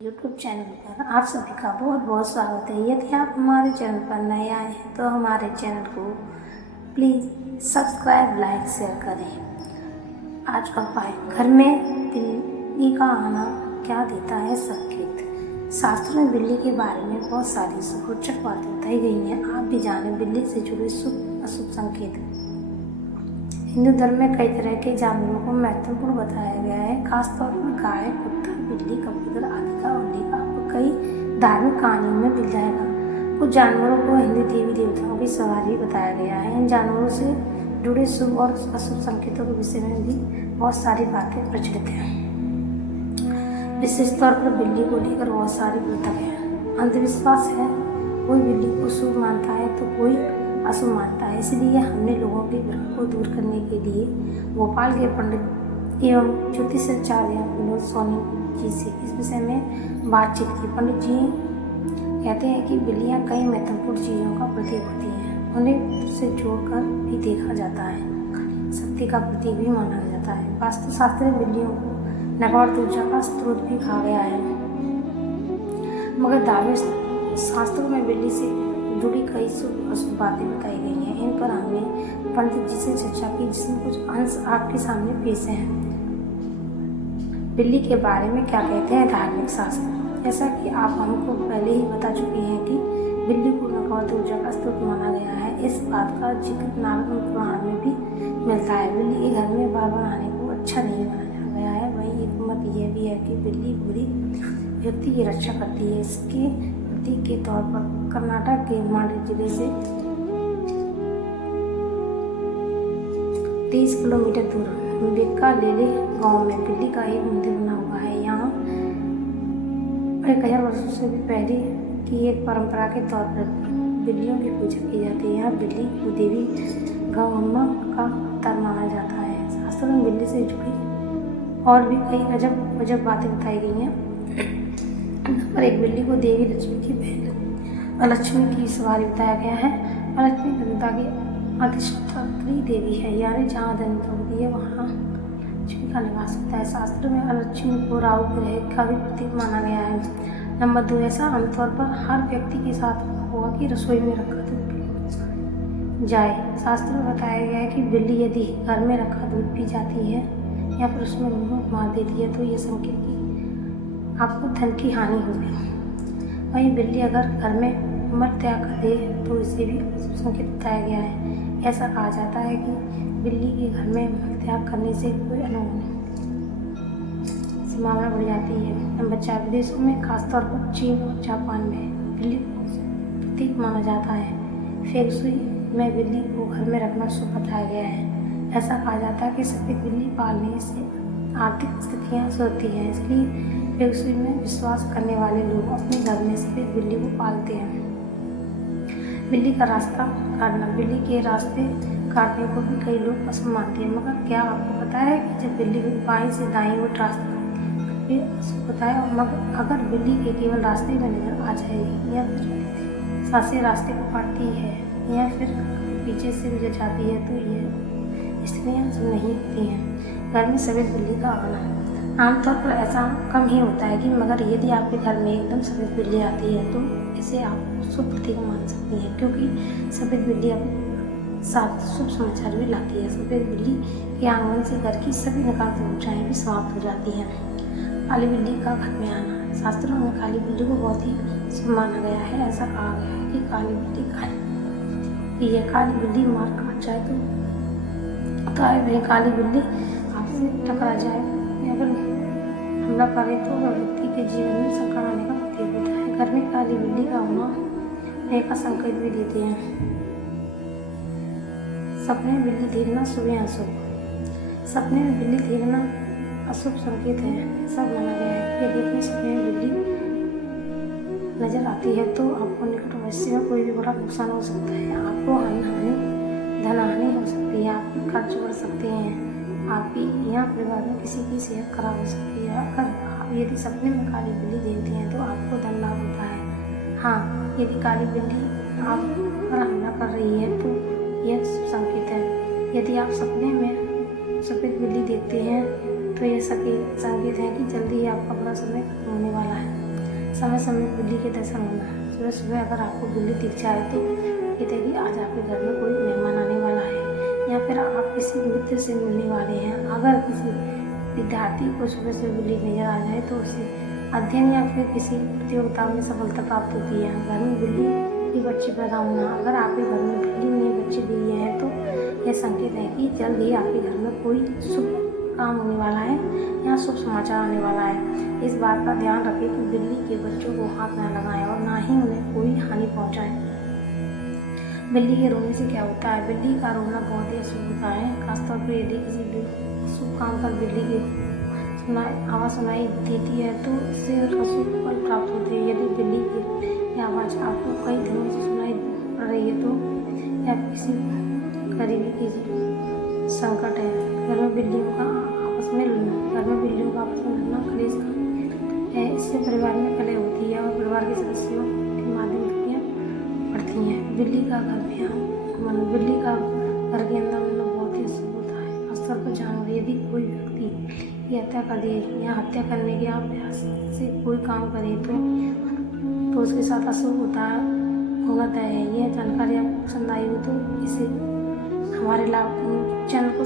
YouTube channel पर आप सभी का बहुत बहुत स्वागत है। यदि आप हमारे चैनल पर नए आए हैं तो हमारे चैनल को प्लीज़ सब्सक्राइब, लाइक, शेयर करें। आज का पॉइंट, घर में बिल्ली का आना क्या देता है संकेत। शास्त्रों में बिल्ली के बारे में बहुत सारी रोचक बातें बताई गई हैं। आप भी जाने बिल्ली से जुड़े शुभ अशुभ संकेत। हिंदू धर्म में कई तरह के जानवरों को महत्वपूर्ण बताया गया है, खासतौर पर गाय, कुत्ता, बिल्ली, कबूतर आदि का उल्लेख आपको कई धार्मिक कहानियों में मिल जाएगा। कुछ जानवरों को हिंदू देवी देवताओं की सवारी बताया गया है। इन जानवरों से जुड़े शुभ और अशुभ संकेतों के विषय में भी बहुत सारी बातें प्रचलित हैं। विशेष तौर पर बिल्ली को लेकर बहुत सारी प्रथा है। अंधविश्वास है, कोई बिल्ली को शुभ मानता है तो कोई अशुभ मानता है। इसलिए हमने लोगों के भ्रम को दूर करने के लिए भोपाल के पंडित एवं ज्योतिषाचार्य विनोद सोनी जी से इस विषय में बातचीत की। पंडित जी कहते हैं कि बिल्लियां कई महत्वपूर्ण चीज़ों का प्रतीक होती हैं। उन्हें से जोड़कर भी देखा जाता है, शक्ति का प्रतीक भी माना जाता है। वास्तुशास्त्र में बिल्लियों को नकारात्मक ऊर्जा का स्रोत भी कहा गया है, मगर धार्मिक शास्त्रों में बिल्ली से जुड़ी कई शुभ अशुभ बातें बताई गई हैं। इन पर हमने पंडित जी से चर्चा की, जिसमें कुछ अंश आपके सामने पेश हैं। बिल्ली के बारे में क्या कहते हैं धार्मिक शास्त्र। जैसा कि आप हमको पहले ही बता चुके हैं कि बिल्ली को नकारात्मक ऊर्जा का स्रोत माना गया है। इस बात का जिक्र नारद पुराण में भी मिलता है। बिल्ली के घर में बार बार आने को अच्छा नहीं माना गया है। वहीं एक मत यह भी है कि बिल्ली बुरी व्यक्ति की रक्षा करती है। इसके प्रतीक के तौर पर कर्नाटक के मांडवी जिले से 30 किलोमीटर दूर बेक्कालेले गांव में बिल्ली का एक मंदिर बना हुआ है। यहाँ 1000 वर्षों से भी पहले की एक परंपरा के तौर पर बिल्लियों की पूजा की जाती है। यहाँ बिल्ली को देवी गौअम्मा का अवतार माना जाता है। शास्त्रों में बिल्ली से जुड़ी और भी कई अजब बातें बताई गई हैं। पर एक बिल्ली को देवी लक्ष्मी की बहन लक्ष्मी की सवारी बताया गया है। लक्ष्मी धनता की अधिष्ठात्री देवी है, यानी जहाँ धन होती है वहाँ लक्ष्मी का निवास होता है। शास्त्र में लक्ष्मी को राहु ग्रह का भी प्रतीक माना गया है। नंबर 2, ऐसा आमतौर पर हर व्यक्ति के साथ होगा कि रसोई में रखा दूध जाए। शास्त्र में बताया गया है कि बिल्ली यदि घर में रखा दूध पी जाती है या फिर उसमें मुंह मार देती है तो यह संकेत कि आपको धन की हानि होगी। वहीं बिल्ली अगर घर में मर त्याग कर दे तो इसे भी संकेत बताया गया है। ऐसा कहा जाता है कि बिल्ली के घर में मल त्याग करने से कोई अनहोनी संभावना बढ़ जाती है। नंबर 4, विदेशों में खासतौर पर चीन और जापान में बिल्ली को प्रतीक माना जाता है। फेंग शुई में बिल्ली को घर में रखना शुभ बताया गया है। ऐसा कहा जाता है कि सफेद बिल्ली पालने से आर्थिक स्थितियाँ सुधरती हैं। इसलिए फेंग शुई में विश्वास करने वाले लोग अपने घर में सफेद बिल्ली को पालते हैं। बिल्ली का रास्ता काटना, बिल्ली के रास्ते काटने को भी कई लोग पसंद मानते हैं, मगर क्या आपको पता है कि जब बिल्ली बाईं से दाईं ओर रास्ता होता है, और मगर अगर बिल्ली के केवल रास्ते में नजर आ जाएगी या फिर सांसें रास्ते को काटती है या फिर पीछे से गुजर जाती है तो ये स्त्रियाँ शुभ नहीं होती हैं। घर में सफेद बिल्ली का आना आमतौर पर ऐसा कम ही होता है कि मगर यदि आपके घर में एकदम सफेद बिल्ली आती है तो इसे आप शुभ प्रतीक मान सकती हैं, क्योंकि सफेद बिल्ली अपने साथ शुभ समाचार भी लाती है। सफेद बिल्ली के आंगन से घर की सभी नकारात्मक ऊर्जाएं भी समाप्त हो जाती हैं। काली बिल्ली का घर में आना, शास्त्रों में काली बिल्ली को बहुत ही शुभ माना गया है। ऐसा कहा गया है कि काली बिल्ली मार काट जाए तो वह काली बिल्ली आपसे टकरा जाए या फिर हमला करे तो वह व्यक्ति के जीवन में संकट आने का प्रतीक होता है। घर में काली बिल्ली का होना का संकेत भी देते हैं। सपने में बिल्ली देखना शुभ या अशुभ। सपने में बिल्ली देखना अशुभ संकेत है। सब माना गया है कि यदि अपने सपने में बिल्ली नजर आती है तो आपको निकट भविष्य में कोई भी बड़ा नुकसान हो सकता है। आपको धन हानि हो सकती है, आपके खर्च बढ़ सकते हैं, आपकी यहाँ परिवार में किसी की सेहत खराब हो सकती है। अगर आप यदि सपने में काली बिल्ली देखते हैं तो आपको धन लाभ होता है। हाँ, यदि काली बिल्ली आप पर हमला कर रही है तो यह संकेत है। यदि आप सपने में सफेद बिल्ली देखते हैं तो यह संकेत है कि जल्दी ही आपका बुरा समय खत्म होने वाला है। समय समय बिल्ली के दर्शन होना। सुबह सुबह अगर आपको बिल्ली दिख जाए तो कहते हैं कि आज आपके घर में कोई मेहमान आने वाला है, या फिर आप किसी मित्र से मिलने वाले हैं। अगर किसी विद्यार्थी को सुबह से बिल्ली नजर आ जाए तो उसे अध्ययन या फिर किसी प्रतियोगिता में सफलता प्राप्त होती है। घर में बिल्ली की बच्चे पैदा होना, अगर आपके घर में बिल्ली ने बच्चे दिए हैं तो यह संकेत है कि जल्द ही आपके घर में कोई शुभ काम होने वाला है या शुभ समाचार आने वाला है। इस बात का ध्यान रखें कि बिल्ली के बच्चों को हाथ न लगाएं और ना ही उन्हें कोई हानि पहुंचाएं। बिल्ली के रोने से क्या होता है? बिल्ली का रोना बहुत ही अशुभ होता है। खासतौर पर यदि किसी शुभ काम पर बिल्ली की आवाज़ सुनाई देती है तो उससे अशुभ फल प्राप्त होते हैं। यदि बिल्ली की आवाज़ आपको कई दिनों से सुनाई पड़ रही है तो या किसी करीबी की संकट है। घर में बिल्लियों का आपस में लड़ना कलेश का है। इससे परिवार में कलह होती है और परिवार के सदस्यों के माध्यम से बढ़ती हैं। बिल्ली का घर में बिल्ली का घर के अंदर मिलना बहुत ही अशुभ होता है। खासतौर पर जानवर, यदि कोई व्यक्ति की हत्या कर दे या हत्या करने के अभ्यास से कोई काम करे तो उसके साथ अशुभ होना तय है। यह जानकारी आपको पसंद आई हो तो इसे हमारे चैनल को